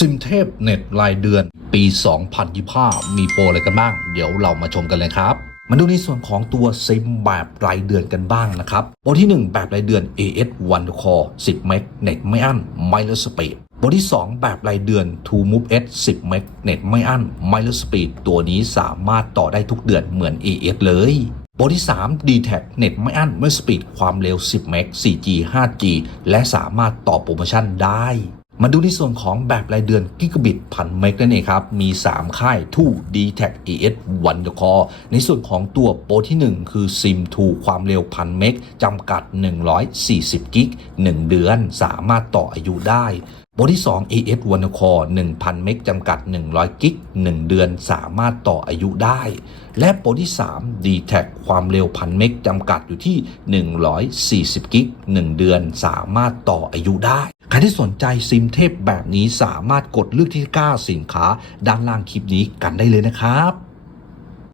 ซิมเทพเน็ตรายเดือนปี 2025 มีโปรอะไรกันบ้าง เดี๋ยวเรามาชมกันเลยครับ มาดูในส่วนของตัวซิมแบบรายเดือนกันบ้างนะครับ โปรที่ 1 แบบรายเดือน AS One Core 10 เมกเน็ตไม่อั้นไมล์สปีดโปรที่ 2 แบบรายเดือน True Move S 10 เมกเน็ตไม่อั้นไมล์สปีดตัวนี้สามารถต่อได้ทุกเดือนเหมือน AS เลยโปรที่ 3 d t แทเน็ตไม่อั้นเมื่อสปีดความเร็ว 10 เมก 4G 5G และสามารถต่อโปรโมชั่นได้ มาดูในส่วนของแบบรายเดือนกิกะบิตพันเมกนั่นเองครับ มี 3 ค่าย2 d t a c AS One The Core ในส่วนของตัวโปรที่ 1 คือ SIM 2ความเร็วพันเมกจำกัด 140 กิก 1 เดือน สามารถต่ออายุได้โปรที่ 2 AS One Core 1,000 เมกจำกัด 100 กิก 1 เดือนสามารถต่ออายุได้ และโปรที่ 3 d t a c ความเร็วพันเมกจำกัดอยู่ที่ 140 กิก 1 เดือนสามารถต่ออายุได้ ใครที่สนใจซิมเทพแบบนี้สามารถกดเลือกที่กล้าสินค้าด้านล่างคลิปนี้กันได้เลยนะครับ